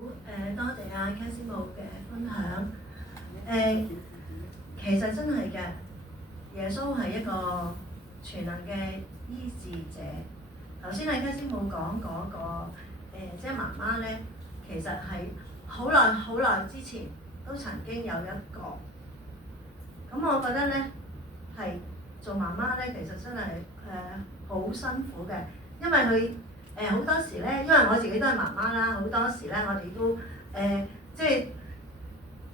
多謝阿 K 師母嘅分享。其實真係嘅，耶穌係一個全能嘅醫治者。頭先阿 K 師母講嗰個即係媽媽咧，其實係好耐之前都曾經有一個。咁我覺得咧係做媽媽咧，其實真係好辛苦嘅，因為佢好多時咧，因為我自己都係媽媽啦，好多時咧我哋都即係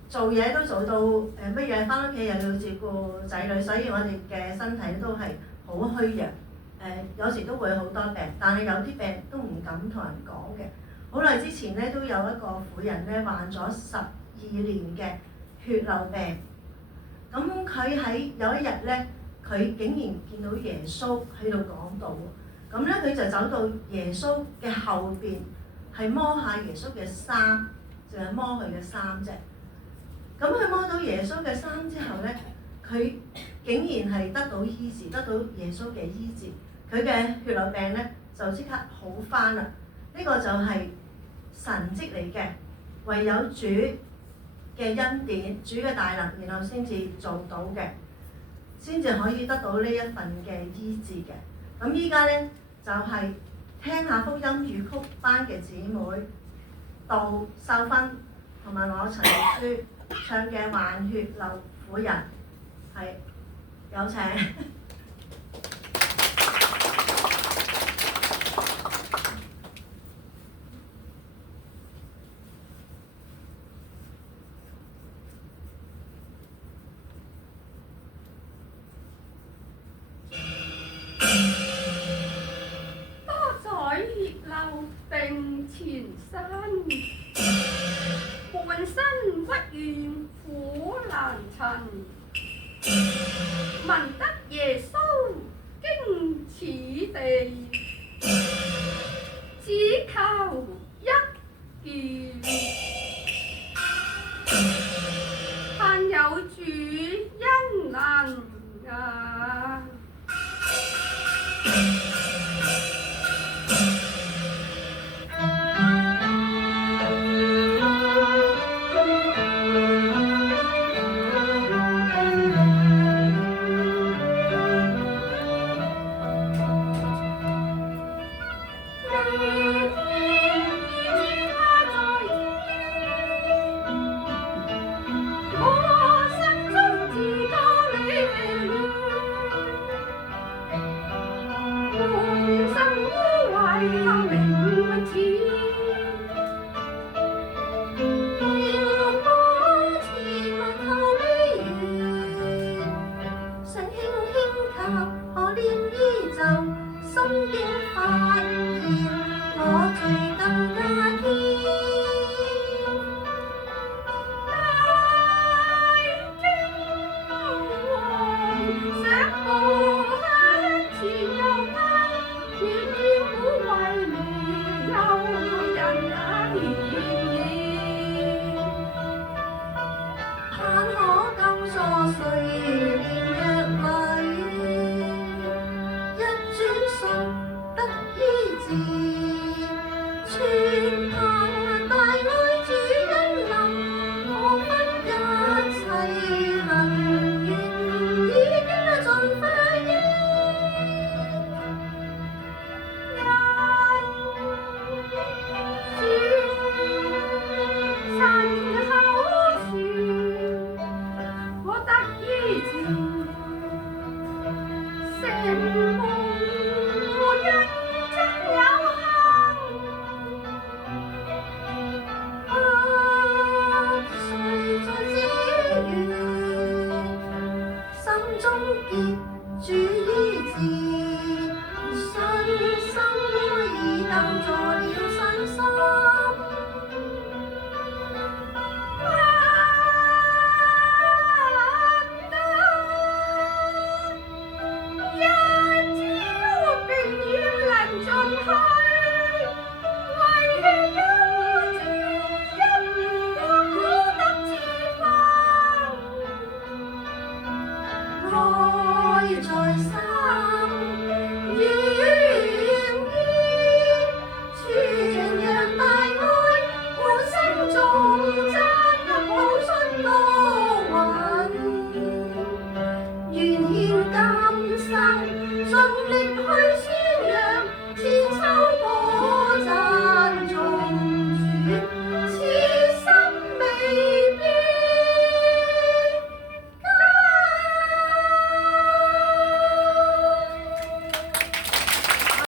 做嘢都做到乜嘢，翻屋企又要照顧仔女，所以我哋嘅身體都係好虛弱。有時都會好多病，但係有啲病都唔敢同人講嘅。好耐之前咧都有一個婦人咧患咗12年嘅血漏病，咁佢喺有一日咧，佢竟然見到耶穌喺度講道喎，咁咧佢就走到耶穌嘅後邊，係摸下耶穌嘅衫，淨係摸佢嘅衫啫。咁佢摸到耶穌嘅衫之後咧，佢竟然係得到醫治，得到耶穌嘅醫治，佢嘅血漏病咧就即刻好返啦。呢個就係神蹟嚟嘅，唯有主嘅恩典、主嘅大能，然後先至做到嘅，先至可以得到呢一份嘅醫治嘅。咁依家咧就係聽下福音粵曲班嘅姊妹杜秀芬同埋我陳奕書唱嘅《還血流婦人》，係有請。定前身，半生不願苦難尋，聞得耶穌經此地，只靠